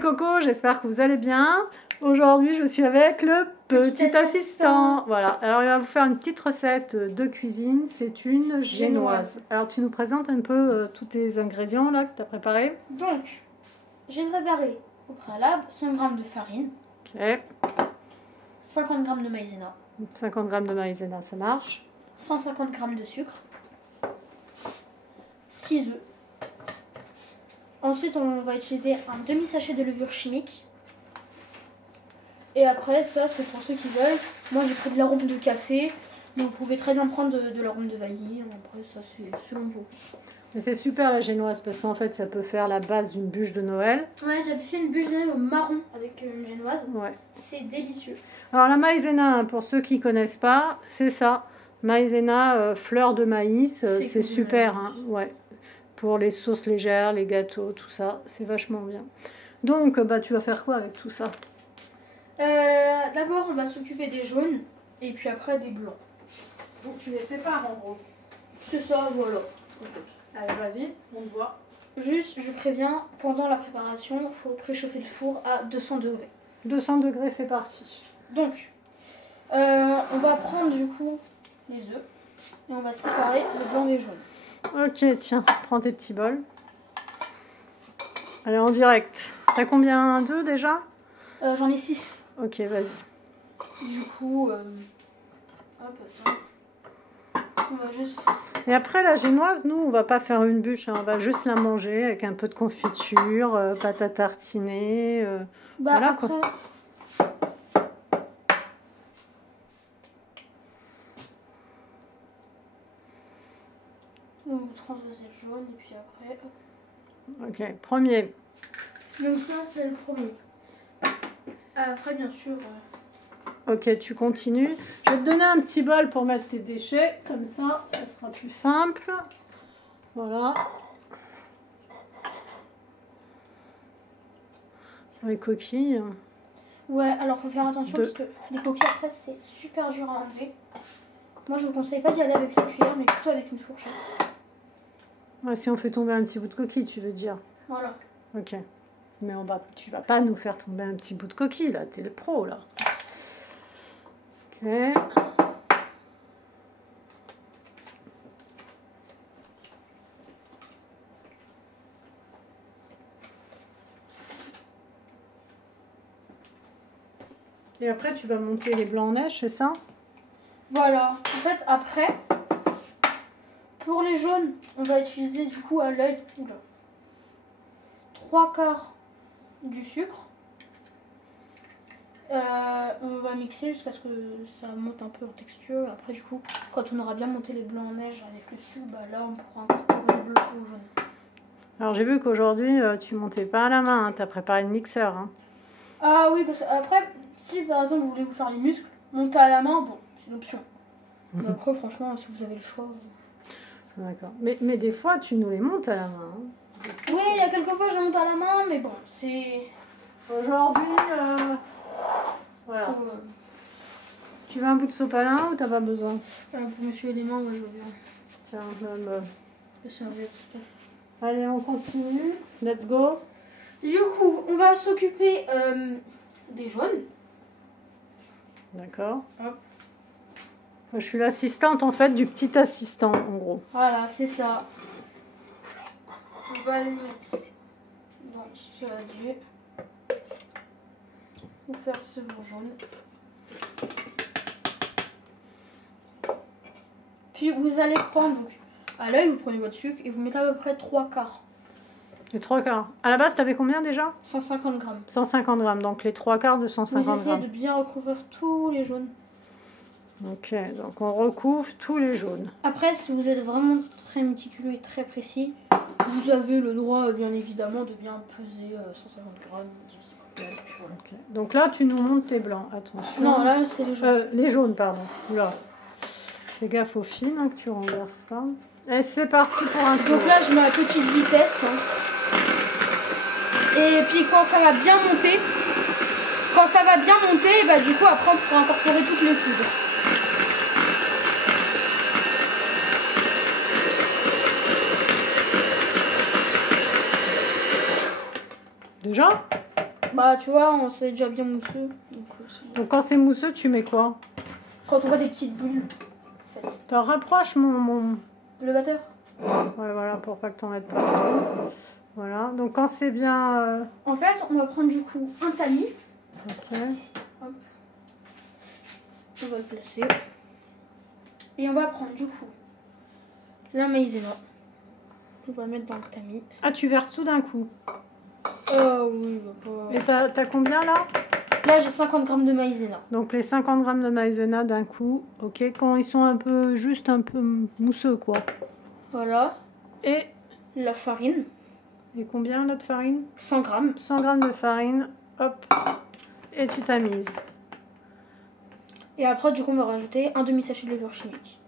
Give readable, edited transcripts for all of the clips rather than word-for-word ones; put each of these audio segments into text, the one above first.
cocos, j'espère que vous allez bien. Aujourd'hui, je suis avec le petit assistant. Voilà, alors il va vous faire une petite recette de cuisine. C'est une génoise. Alors, tu nous présentes un peu tous tes ingrédients là que tu as préparés. Donc, j'ai préparé au préalable 100 g de farine, Ok. 50 g de maïzena, 50 g de maïzena, ça marche. 150 g de sucre, 6 œufs. Ensuite, on va utiliser un demi-sachet de levure chimique. Et après, ça, c'est pour ceux qui veulent. Moi, j'ai pris de l'arôme de café. Mais vous pouvez très bien prendre de l'arôme de vanille. Après, ça, c'est selon vous. Mais c'est super la génoise parce qu'en fait, ça peut faire la base d'une bûche de Noël. Ouais, j'avais fait une bûche de Noël au marron avec une génoise. Ouais. C'est délicieux. Alors, la maïzena, hein, pour ceux qui ne connaissent pas, c'est ça. Maïzena, fleur de maïs, c'est super. Hein, ouais. Pour les sauces légères, les gâteaux, tout ça, c'est vachement bien. Donc, bah, tu vas faire quoi avec tout ça? D'abord, on va s'occuper des jaunes et puis après des blancs. Donc, tu les sépares en gros. C'est ça, voilà. Allez, vas-y, on te voit. Juste, je préviens, pendant la préparation, il faut préchauffer le four à 200 degrés. 200 degrés, c'est parti. Donc, on va prendre du coup les œufs et on va séparer le blanc des jaunes. Ok, tiens, prends tes petits bols. Allez, en direct. T'as combien d'œufs déjà? J'en ai 6. Ok, vas-y. Du coup, hop, attends. On va juste... Et après, la génoise, nous, on va pas faire une bûche, hein, on va juste la manger avec un peu de confiture, pâte à tartiner. Bah voilà, après... quoi. Vous transvasez le jaune et puis après... Ok, premier. Donc ça, c'est le premier. Après, bien sûr... Ok, tu continues. Je vais te donner un petit bol pour mettre tes déchets. Comme ça, ça sera plus simple. Voilà. Les coquilles. Ouais, alors faut faire attention parce que les coquilles après, c'est super dur à enlever. Moi, je vous conseille pas d'y aller avec une cuillère, mais plutôt avec une fourchette. Ouais, si on fait tomber un petit bout de coquille, tu veux dire? Voilà. Ok. Mais tu vas pas nous faire tomber un petit bout de coquille, là. T'es le pro, là. Ok. Et après, tu vas monter les blancs en neige, c'est ça? Voilà. En fait, après, pour les jaunes, on va utiliser du coup à l'œil 3/4 du sucre. On va mixer jusqu'à ce que ça monte un peu en texture. Après, du coup, quand on aura bien monté les blancs en neige avec le sucre, bah là, on pourra incorporer le blanc au jaune. Alors, j'ai vu qu'aujourd'hui, tu montais pas à la main, hein, tu as préparé le mixeur. Hein. Ah oui, parce que après, si par exemple vous voulez vous faire les muscles, monter à la main, bon, c'est une option. Mais après, franchement, si vous avez le choix... D'accord. Mais des fois, tu nous les montes à la main. Hein. Oui, il y a quelques fois, je monte à la main, mais bon, c'est... Aujourd'hui, voilà. Tu veux un bout de sopalin ou t'as pas besoin? Pour m'essuyer les mains, moi, je veux bien. Tiens, même... Les serviettes. Allez, on continue. Let's go. Du coup, on va s'occuper des jaunes. D'accord. Hop. Je suis l'assistante, en fait, du petit assistant, en gros. Voilà, c'est ça. On va les mettre dans le saladier. On va faire ce bon jaune. Puis vous allez prendre, donc, à l'œil, vous prenez votre sucre et vous mettez à peu près 3/4. Les 3/4. À la base, t'avais combien déjà? 150 g. 150 grammes, donc les 3/4 de 150 Vous essayez grammes. de bien recouvrir tous les jaunes. Ok, donc on recouvre tous les jaunes. Après, si vous êtes vraiment très méticuleux et très précis, vous avez le droit, bien évidemment, de bien peser 150 grammes. Voilà. Okay. Donc là, tu nous montes tes blancs. Attention. Non, là, c'est les jaunes. Les jaunes, pardon. Oula. Fais gaffe aux fines, hein, que tu renverses pas. Et c'est parti pour un tour. Donc là, je mets à petite vitesse. Hein. Et puis quand ça va bien monter, bah, du coup, après, on pourra incorporer toutes les poudres. Déjà? Bah, tu vois, c'est déjà bien mousseux. Donc quand c'est mousseux, tu mets quoi? Quand on voit des petites bulles, en fait. T'en rapproches mon... Le batteur. Ouais, voilà, pour pas que t'en mettes pas. Voilà, donc quand c'est bien... En fait, on va prendre du coup un tamis. Ok. Hop. On va le placer. Et on va prendre du coup la maïzena. On va mettre dans le tamis. Ah, tu verses tout d'un coup. Oui, bah pas... Et t'as combien là? Là, j'ai 50 grammes de maïzena. Donc les 50 grammes de maïzena d'un coup, ok, quand ils sont un peu, juste un peu mousseux quoi. Voilà. Et La farine. combien là de farine? 100 grammes. 100 grammes de farine, hop, et tu tamises. Et après, du coup, on va rajouter un demi-sachet de levure chimique.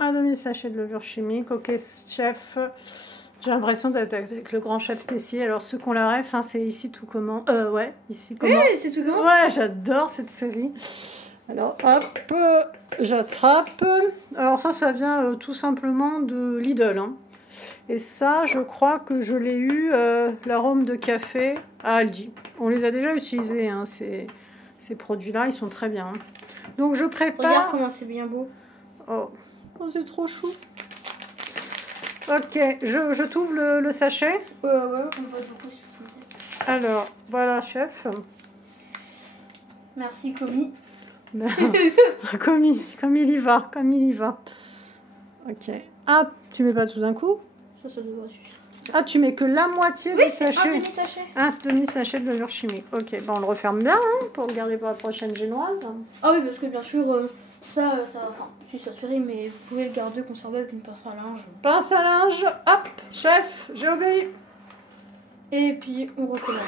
Un demi-sachet de levure chimique, ok chef. J'ai l'impression d'être avec le grand chef Tessier. Alors ceux qu'on la ref, hein, c'est ici tout comment. Ouais, ici comment. Oui, c'est tout comment. Ouais, j'adore cette série. Alors hop, j'attrape. Alors ça vient tout simplement de Lidl. Hein. Et ça, je crois que je l'ai eu, l'arôme de café à Aldi. On les a déjà utilisés, hein, ces produits-là, ils sont très bien. Hein. Donc je prépare... Regarde comment c'est bien beau. Oh, c'est trop chou. Ok, je t'ouvre le sachet. Ouais, on va beaucoup s'utiliser. Alors, voilà, chef. Merci, commis. Comme il y va, comme il y va. Ok. Ah, tu mets pas tout d'un coup? Ça devrait suffire. Ah, tu mets que la moitié du sachet. Un demi-sachet. Un demi-sachet de levure chimique. Ok, bon, on le referme bien hein, pour le garder pour la prochaine génoise. Ah oui, parce que bien sûr, enfin, si ça se ferait, mais vous pouvez le garder conservé avec une pince à linge. Pince à linge, hop, chef, j'ai obéi. Et puis, on recommence.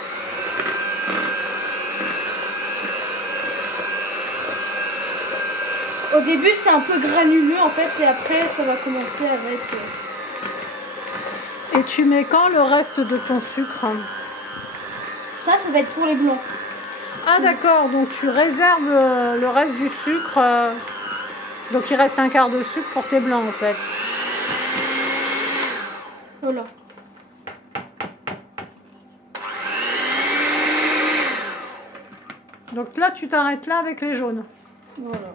Au début, c'est un peu granuleux en fait, et après, ça va commencer avec... Et tu mets quand le reste de ton sucre? Ça va être pour les blancs. Ah d'accord, donc tu réserves le reste du sucre. Donc il reste un quart de sucre pour tes blancs en fait. Voilà. Donc là tu t'arrêtes là avec les jaunes. Voilà.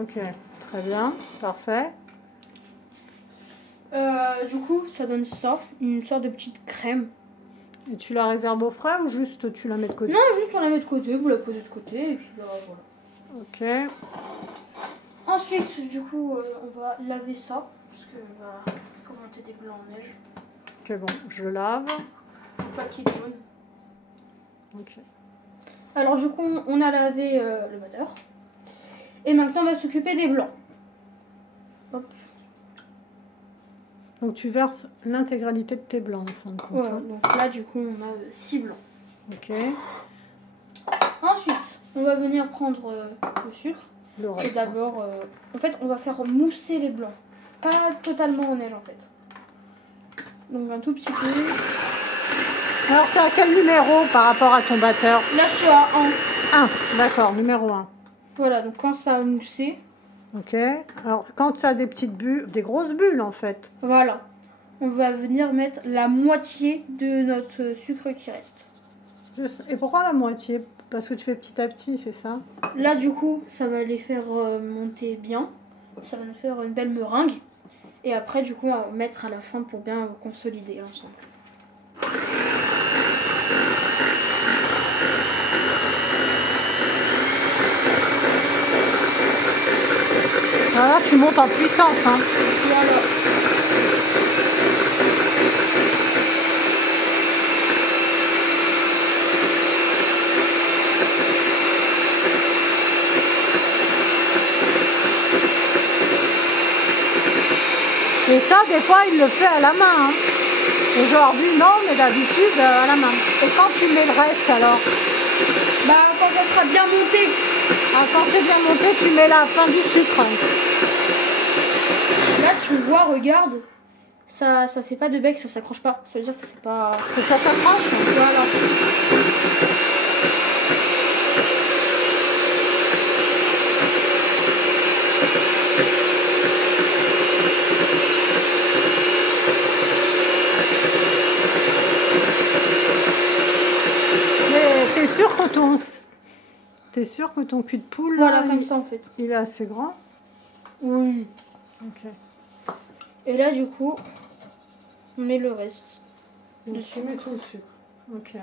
Ok, très bien, parfait. Du coup, ça donne ça, une sorte de petite crème. Et tu la réserves au frais ou juste tu la mets de côté? Non, juste on la met de côté, vous la posez de côté et puis bah, voilà. Ok. Ensuite, du coup, on va laver ça parce que va commenter des blancs en neige. Ok, bon, je lave. Pas petite jaune. Ok. Alors du coup, on a lavé le batteur. Et maintenant, on va s'occuper des blancs. Hop. Donc tu verses l'intégralité de tes blancs en fin de compte. Voilà, donc là, du coup, on a 6 blancs. Ok. Ensuite, on va venir prendre le sucre. Le Et reste. d'abord, en fait, on va faire mousser les blancs. Pas totalement en neige, en fait. Donc un tout petit peu. Alors tu as quel numéro par rapport à ton batteur? Là, je suis à 1. 1, d'accord, numéro 1. Voilà, donc quand ça a moussé, Ok. Alors quand tu as des petites bulles, des grosses bulles en fait. voilà. On va venir mettre la moitié de notre sucre qui reste. Et pourquoi la moitié? Parce que tu fais petit à petit, c'est ça? Là, du coup, ça va les faire monter bien. Ça va nous faire une belle meringue. Et après, du coup, on va mettre à la fin pour bien consolider ensemble. Voilà, tu montes en puissance. Hein. Voilà. Et ça, des fois, il le fait à la main. Hein. Aujourd'hui, non, mais d'habitude, à la main. Et quand tu mets le reste, alors? Bah, quand ça sera bien monté. Ah, quand c'est bien monté, tu mets la fin du sucre. Là, tu vois, regarde. Ça fait pas de bec, ça s'accroche pas. Ça veut dire que c'est pas... Que ça s'accroche. Voilà. T'es sûr que ton cul de poule, Voilà, là, comme ça en fait. il est assez grand? Oui. Ok. Et là, du coup, on met le reste. Donc, tu mets tout le sucre. Ok.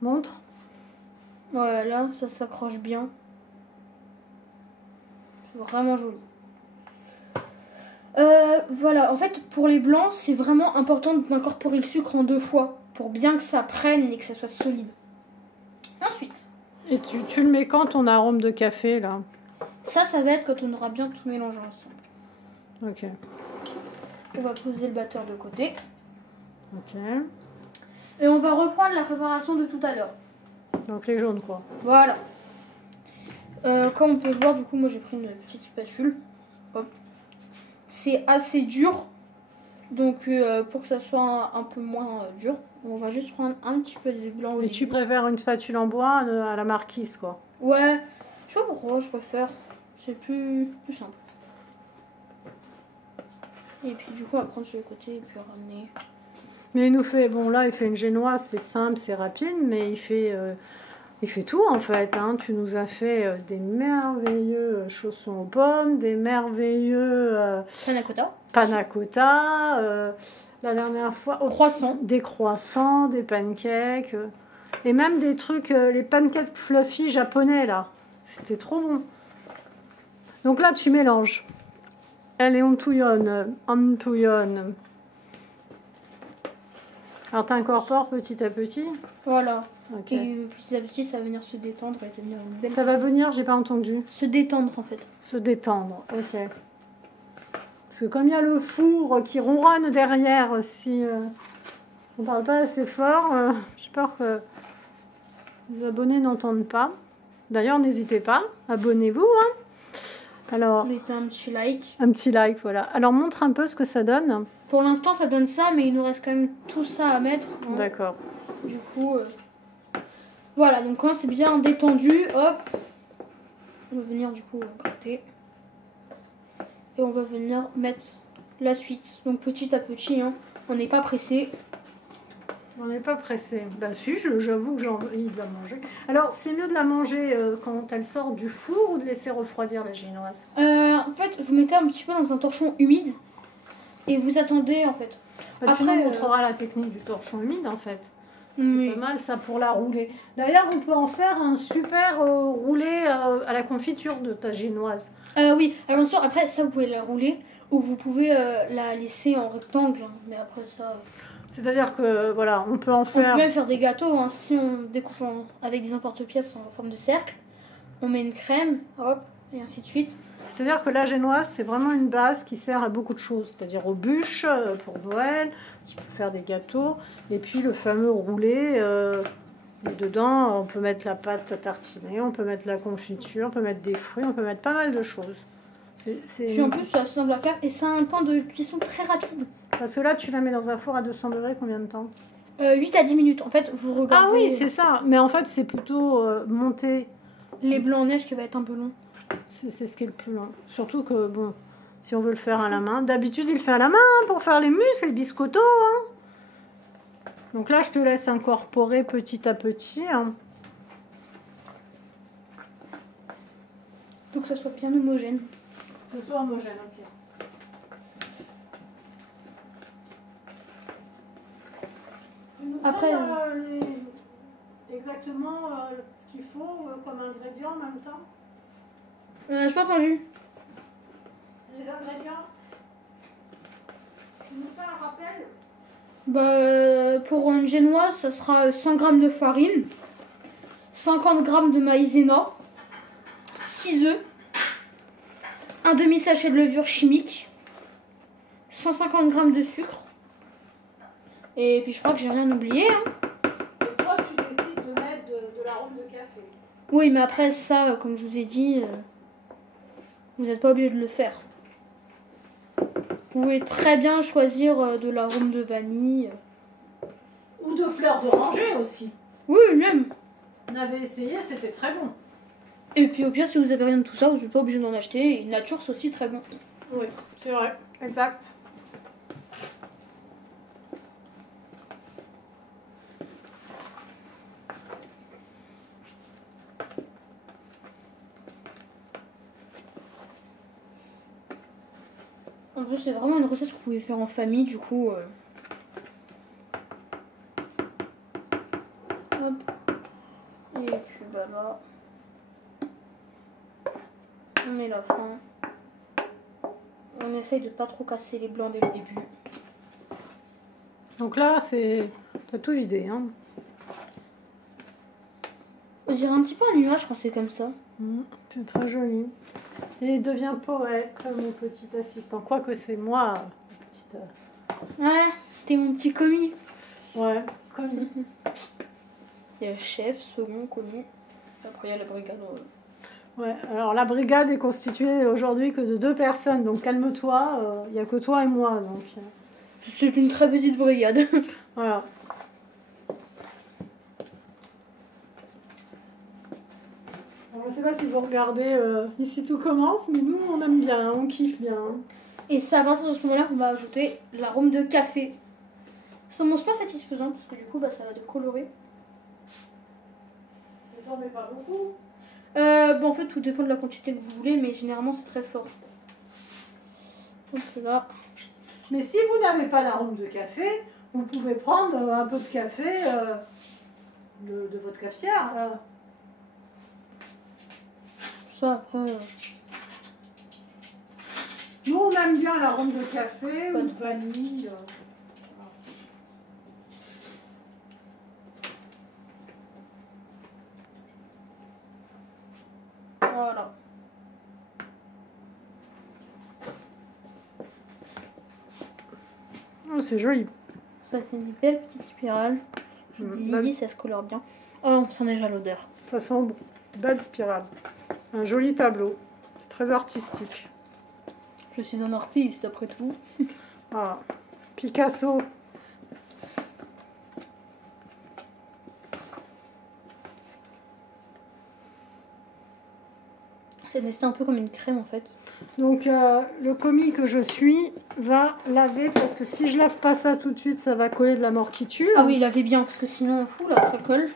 Montre. Voilà, ça s'accroche bien. C'est vraiment joli. Voilà, en fait, pour les blancs, c'est vraiment important d'incorporer le sucre en 2 fois pour bien que ça prenne et que ça soit solide. Ensuite, Et tu le mets quand ton arôme de café, là? ça va être quand on aura bien tout mélangé ensemble. Ok. On va poser le batteur de côté. Ok. Et on va reprendre la préparation de tout à l'heure. Donc les jaunes, quoi. Voilà. Comme on peut le voir, du coup, moi j'ai pris une petite spatule. Hop. C'est assez dur. Donc pour que ça soit un peu moins dur, on va juste prendre un petit peu de blanc. Et tu préfères une spatule en bois à la marquise, quoi? Ouais, je sais pas pourquoi je préfère. C'est plus simple. Et puis du coup, on va prendre sur le côté et puis ramener. Mais il nous fait, bon là il fait une génoise, c'est simple, c'est rapide, mais il fait tout en fait. Hein. Tu nous as fait des merveilleux chaussons aux pommes, des merveilleux Panna cotta. panna cotta, la dernière fois, Croissants. des croissants, des pancakes, et même des trucs, les pancakes fluffy japonais là. C'était trop bon. Donc là tu mélanges. Elle est ontouillonne. Alors t'incorpores petit à petit. Voilà. Ok. Et petit à petit, ça va venir se détendre et devenir une belle. Ça va venir, j'ai pas entendu. Se détendre en fait. Se détendre, ok. Parce que comme il y a le four qui ronronne derrière, si on parle pas assez fort, j'ai peur que les abonnés n'entendent pas. D'ailleurs, n'hésitez pas, abonnez-vous. Hein. Alors, Mettez un petit like. un petit like, voilà. Alors montre un peu ce que ça donne. Pour l'instant, ça donne ça, mais il nous reste quand même tout ça à mettre. Hein. D'accord. Du coup, voilà. Donc quand c'est bien détendu, hop, on va venir du coup gratter. Et on va venir mettre la suite. Donc petit à petit, hein. On n'est pas pressé. On n'est pas pressé. Bah si, j'avoue que j'ai envie de la manger. Alors, c'est mieux de la manger quand elle sort du four ou de laisser refroidir la génoise? En fait, vous mettez un petit peu dans un torchon humide et vous attendez en fait. Bah, tu Après, nous montreras la technique du torchon humide en fait. C'est oui. pas mal ça pour la rouler. D'ailleurs, on peut en faire un super roulé à la confiture de ta génoise. Oui, alors bien sûr, après ça vous pouvez la rouler ou vous pouvez la laisser en rectangle. Hein. Mais après ça... C'est-à-dire que voilà, on peut en On faire... peut même faire des gâteaux hein, si on découpe avec des emporte-pièces en forme de cercle. On met une crème, hop, et ainsi de suite. C'est-à-dire que la génoise, c'est vraiment une base qui sert à beaucoup de choses. C'est-à-dire aux bûches pour Noël, qui peut faire des gâteaux, et puis le fameux roulé. Dedans, on peut mettre la pâte à tartiner, on peut mettre la confiture, on peut mettre des fruits, on peut mettre pas mal de choses. Puis en plus, c'est assez simple à faire et ça a un temps de cuisson très rapide. Parce que là, tu la mets dans un four à 200 degrés, combien de temps? 8 à 10 minutes. En fait, vous regardez... Ah oui, c'est ça. Mais en fait, c'est plutôt monter. Les blancs en neige qui va être un peu long. C'est ce qui est le plus long. Surtout que, bon, si on veut le faire à la main. D'habitude, il le fait à la main pour faire les muscles, les biscottos. Hein. Donc là, je te laisse incorporer petit à petit. Hein. Donc que ça soit bien homogène. Que ce soit homogène, ok. Après, exactement ce qu'il faut comme ingrédient en même temps. j'ai pas entendu. Les ingrédients. Tu nous fais un rappel? Bah, pour une génoise, ça sera 100 g de farine, 50 g de maïzena, 6 œufs, un demi-sachet de levure chimique, 150 g de sucre. Et puis je crois que j'ai rien oublié. Hein. Et toi, tu décides de mettre de l'arôme de café. Oui, mais après ça, comme je vous ai dit, vous n'êtes pas obligé de le faire. Vous pouvez très bien choisir de l'arôme de vanille. Ou de fleurs d'oranger aussi. Oui, même. On avait essayé, c'était très bon. Et puis au pire, si vous avez rien de tout ça, vous n'êtes pas obligé d'en acheter. Et nature, c'est aussi très bon. Oui, c'est vrai, exact. En plus, c'est vraiment une recette que vous pouvez faire en famille, du coup. Hop. Et puis bah là, on met la fin. On essaye de pas trop casser les blancs dès le début. Donc là, t'as tout vidé, hein. On dirait un petit peu un nuage quand c'est comme ça. C'est très joli. Et il devient poète, mon petit assistant. Quoique c'est moi, petite... Ouais, t'es mon petit commis. Ouais, commis. Il y a le chef, second, commis. Après, il y a la brigade. Ouais, alors la brigade est constituée aujourd'hui que de 2 personnes, donc calme-toi, il n'y a que toi et moi. Donc, C'est une très petite brigade. voilà. Alors, je ne sais pas si vous regardez Ici tout commence, mais nous on aime bien, on kiffe bien. Et c'est à partir de ce moment-là qu'on va ajouter l'arôme de café. Ça ne pas satisfaisant parce que du coup, bah, ça va décolorer. Mais t'en mets pas beaucoup. Bon, en fait, tout dépend de la quantité que vous voulez, mais généralement, c'est très fort. Donc là. Mais si vous n'avez pas d'arôme de café, vous pouvez prendre un peu de café de votre cafetière. Ça, après. Nous, on aime bien l'arôme de café Pas ou de de vanille. Voilà. Oh, c'est joli. Ça fait une belle petite spirale. Je vous dis, ça se colore bien. Oh, ça déjà l'odeur. Ça sent bon. Belle spirale. Un joli tableau. C'est très artistique. Je suis un artiste après tout. Voilà. Picasso. C'est un peu comme une crème en fait. Donc le commis que je suis va laver parce que si je lave pas ça tout de suite, ça va coller de la mortiture. Ah oui, lavez bien parce que sinon, fou là, ça colle.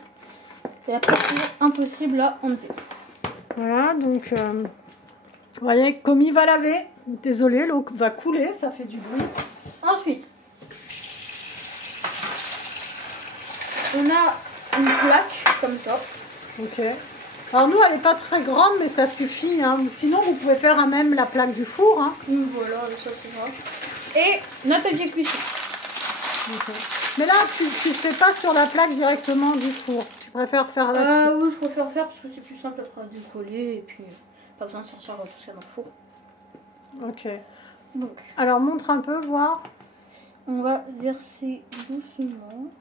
Et après, c'est impossible à enlever. Voilà, donc vous voyez, commis va laver. Désolée, l'eau va couler, ça fait du bruit. Ensuite, on a une plaque comme ça. Ok. Alors nous, elle n'est pas très grande, mais ça suffit. Hein. Sinon, vous pouvez faire même la plaque du four. Hein. Voilà, ça c'est grave. Et notre papier cuisson. Okay. Mais là, tu ne fais pas sur la plaque directement du four. Tu préfères faire là-dessus. Oui, je préfère faire parce que c'est plus simple après à décoller et puis pas besoin de sortir tout ça dans le four. Ok. Donc, alors montre un peu, voir. On va verser doucement.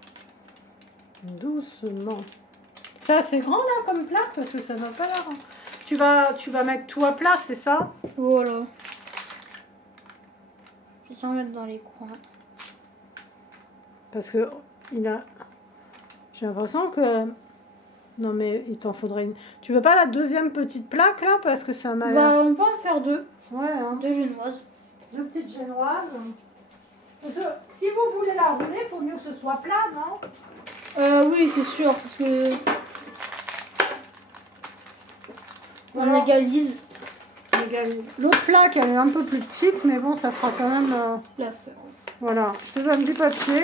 Doucement. C'est assez grand là comme plaque parce que ça va pas l'air. Tu vas mettre tout à plat, c'est ça? Voilà. Je vais en mettre dans les coins. Parce que j'ai l'impression que. Non mais il t'en faudrait une. Tu veux pas la deuxième petite plaque là parce que ça m'a l'air. Bah, on peut en faire deux. Ouais. Hein. Deux génoises. 2 petites génoises. Parce que si vous voulez la rouler, il faut mieux que ce soit plat, non? Oui, c'est sûr parce que. On Alors, égalise. l'autre plaque, elle est un peu plus petite, mais bon, ça fera quand même. La faire. Voilà, je te donne du papier.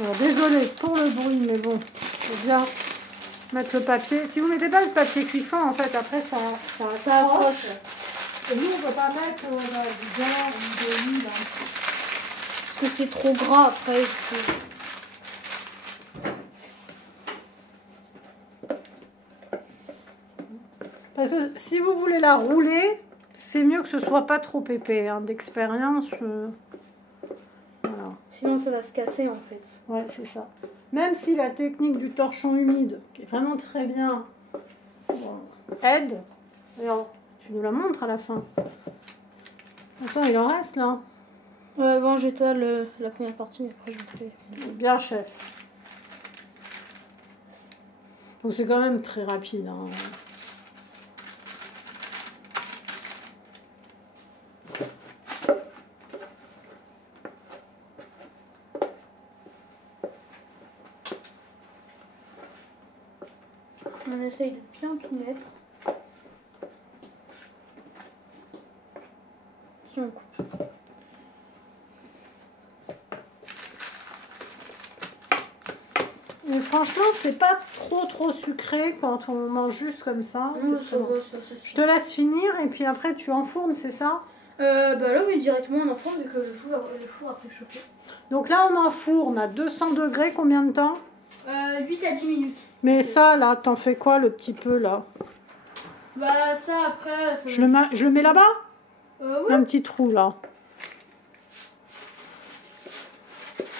Alors, désolée pour le bruit, mais bon, faut bien mettre le papier. Si vous mettez pas le papier cuisson, en fait, après, ça accroche. Et nous, on ne peut pas mettre du beurre ou de l'huile. Hein. Parce que c'est trop gras après. Parce que si vous voulez la rouler, c'est mieux que ce soit pas trop épais. Hein, d'expérience. Voilà. Sinon, ça va se casser en fait. Ouais, c'est ça. Même si la technique du torchon humide, qui est vraiment très bien, bon, aide. Alors, tu nous la montres à la fin. Attends, il en reste là. Ouais, bon, j'étale la première partie, mais après je vais faire. Bien, chef. Donc c'est quand même très rapide. Hein. On essaye de bien tout mettre. Si on coupe. Mais franchement, c'est pas trop sucré quand on mange juste comme ça. Oui, ça bon. va, ça. Je te laisse finir et puis après tu enfournes, c'est ça? Bah là, oui, directement en enfant, vu que le four a fait chauffer. Donc là, on enfourne à 200 degrés, combien de temps? 8 à 10 minutes. Mais ça, là, t'en fais quoi, le petit peu, là? Bah ça, après... Ça Je le mets là-bas? ouais. Un petit trou, là.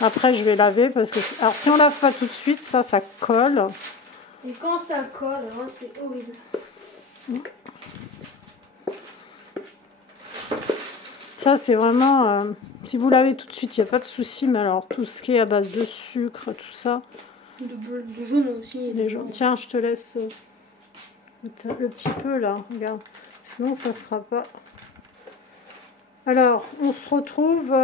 Après, je vais laver parce que... Alors, si on lave pas tout de suite, ça colle. Et quand ça colle, alors c'est horrible. Ça, c'est vraiment... si vous lavez tout de suite, il n'y a pas de souci. Mais alors, tout ce qui est à base de sucre, tout ça... De jaune aussi. Les jaunes. Tiens, je te laisse le petit peu, là. Regarde. Sinon, ça sera pas... Alors, on se retrouve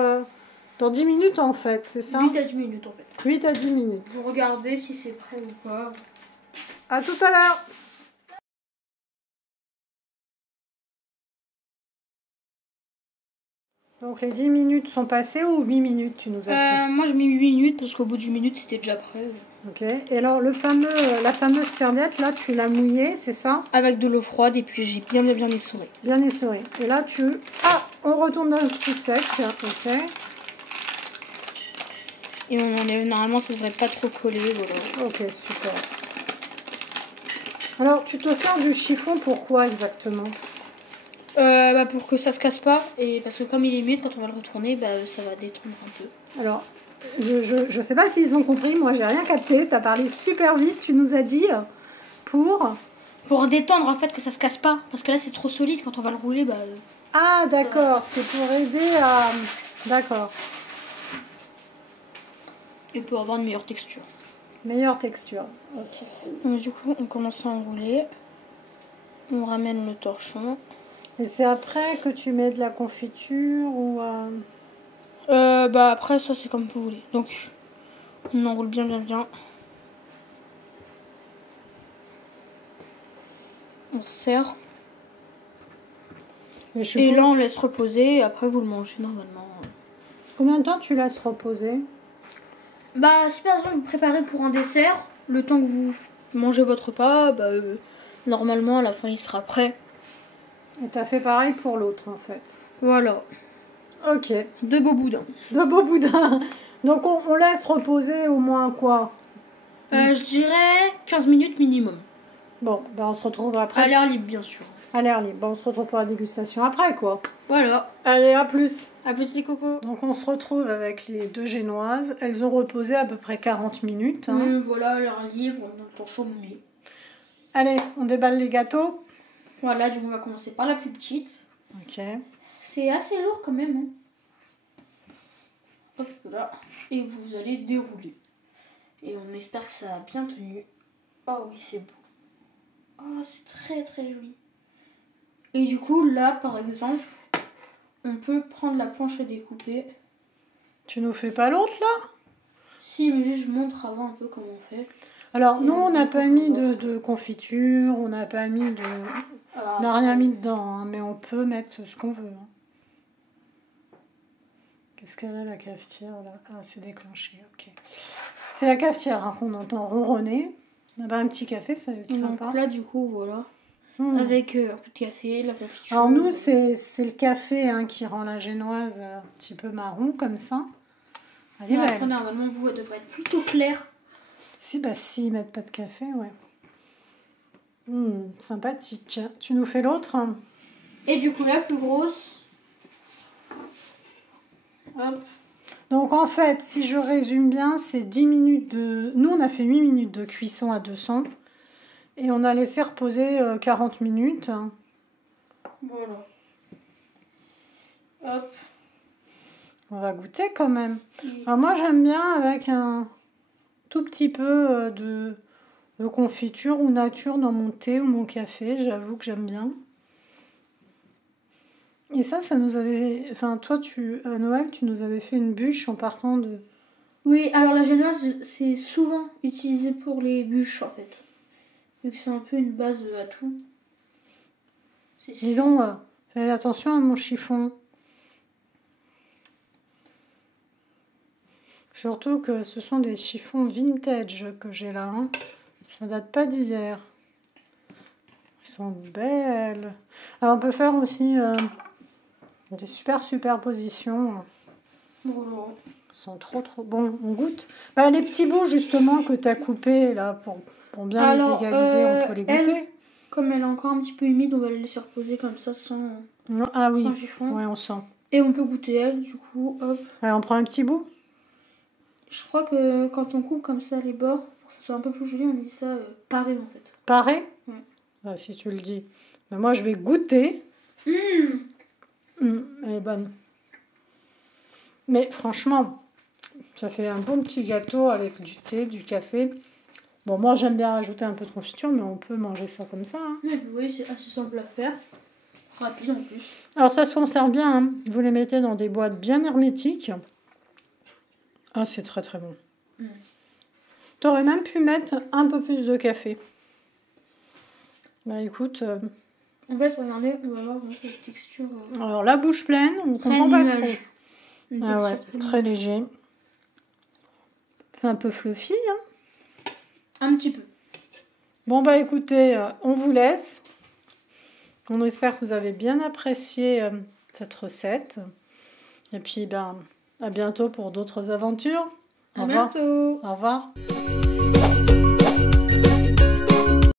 dans 10 minutes, en fait, c'est ça? 8 à 10 minutes, en fait. 8 à 10 minutes. Vous regardez si c'est prêt ou pas. À tout à l'heure. Donc les 10 minutes sont passées ou 8 minutes tu nous as fait? Moi j'ai mis 8 minutes parce qu'au bout d'une minute c'était déjà prêt. Ok. Et alors la fameuse serviette là, tu l'as mouillée, c'est ça? Avec de l'eau froide et puis j'ai bien essoré. Bien essoré. Et là on retourne dans le tout sec. Ok. Et on enlève, normalement ça devrait pas trop coller. Voilà. Ok, super. Alors tu te sers du chiffon pourquoi exactement? Bah pour que ça se casse pas et parce que comme il est humide quand on va le retourner ça va détendre un peu. Alors je sais pas s'ils ont compris, moi j'ai rien capté, tu as parlé super vite, tu nous as dit pour détendre en fait que ça se casse pas parce que là c'est trop solide quand on va le rouler Ah d'accord, c'est pour aider à... D'accord. Et pour avoir une meilleure texture. Meilleure texture, ok. Donc, du coup on commence à enrouler, on ramène le torchon. Et c'est après que tu mets de la confiture ou... Après ça c'est comme vous voulez. Donc on enroule bien. On se serre. Et là on laisse reposer et après vous le mangez normalement. Combien de temps tu laisses reposer? Si par exemple vous préparez pour un dessert, le temps que vous mangez votre repas, normalement à la fin il sera prêt. Et t'as fait pareil pour l'autre en fait. Voilà. Ok. De beaux boudins. De beaux boudins. Donc on laisse reposer au moins quoi? Je dirais 15 minutes minimum. Bon, on se retrouve après. À l'air libre bien sûr. À l'air libre. Bon, on se retrouve pour la dégustation après quoi. Voilà. Allez, à plus. À plus les cocos. Donc on se retrouve avec les deux génoises. Elles ont reposé à peu près 40 minutes. Hein. Voilà, à l'air libre, dans le torchon mouillé. Allez, on déballe les gâteaux. Voilà, du coup on va commencer par la plus petite. Ok. C'est assez lourd quand même. Hein. Hop là. Et vous allez dérouler. Et on espère que ça a bien tenu. Oh oui, c'est beau. Oh, c'est très joli. Et du coup, là, par exemple, on peut prendre la planche à découper. Tu nous fais pas l'autre là? Si, mais juste je montre avant un peu comment on fait. Alors, nous, on n'a pas mis de confiture, on n'a pas mis de... On n'a rien mis dedans, hein, mais on peut mettre ce qu'on veut. Hein. Qu'est-ce qu'elle a, la cafetière, là? Ah, c'est déclenché, ok. C'est la cafetière hein, qu'on entend ronronner. On a un petit café, ça va être sympa. Donc là, du coup, voilà. Avec un peu de café, la confiture. Alors nous, c'est le café hein, qui rend la génoise un petit peu marron, comme ça. Elle est belle. Après, normalement, vous, elle devrait être plutôt claire. Si, ils mettent pas de café, ouais. Sympathique. Tu nous fais l'autre? Et du coup, la plus grosse. Hop. Donc en fait, si je résume bien, c'est 10 minutes de... Nous, on a fait 8 minutes de cuisson à 200 et on a laissé reposer 40 minutes. Voilà. Hop. On va goûter quand même. Et- Alors moi, j'aime bien avec un tout petit peu de confiture ou nature dans mon thé ou mon café. J'avoue que j'aime bien. Et ça nous avait... Enfin, toi, à Noël, tu nous avais fait une bûche en partant de... Oui, alors la génoise, c'est souvent utilisé pour les bûches en fait. Vu que c'est un peu une base à tout. Dis donc, fais attention à mon chiffon. Surtout que ce sont des chiffons vintage que j'ai là. Hein. Ça date pas d'hier. Ils sont belles. Alors on peut faire aussi des superpositions. Voilà. Ils sont trop bons. On goûte. Bah, les petits bouts justement que tu as coupés là pour bien Alors, les égaliser, on peut les goûter. Comme elle est encore un petit peu humide, on va la laisser reposer comme ça sans, Non, ah oui, sans chiffon. ouais, on sent. Et on peut goûter elle, du coup, hop. Allez, on prend un petit bout. Je crois que quand on coupe comme ça les bords, pour que ce soit un peu plus joli, on dit ça paré en fait. Pareil. Ouais. Ah, si tu le dis. Mais moi, je vais goûter. Elle est bonne. Mais franchement, ça fait un bon petit gâteau avec du thé, du café. Bon, moi, j'aime bien rajouter un peu de confiture, mais on peut manger ça comme ça. Hein. Oui, c'est assez simple à faire. Rapide en plus. Alors, ça se conserve bien. Hein. Vous les mettez dans des boîtes bien hermétiques. Ah, c'est très très bon. Tu aurais même pu mettre un peu plus de café. Bah écoute... En fait, regardez, on va voir cette texture. Alors, la bouche pleine, on Très comprend pas nuage. trop. Ah ouais, très léger. C'est un peu fluffy, hein. Un petit peu. Bon, bah écoutez, on vous laisse. On espère que vous avez bien apprécié cette recette. Et puis, ben, à bientôt pour d'autres aventures. À bientôt. Au revoir.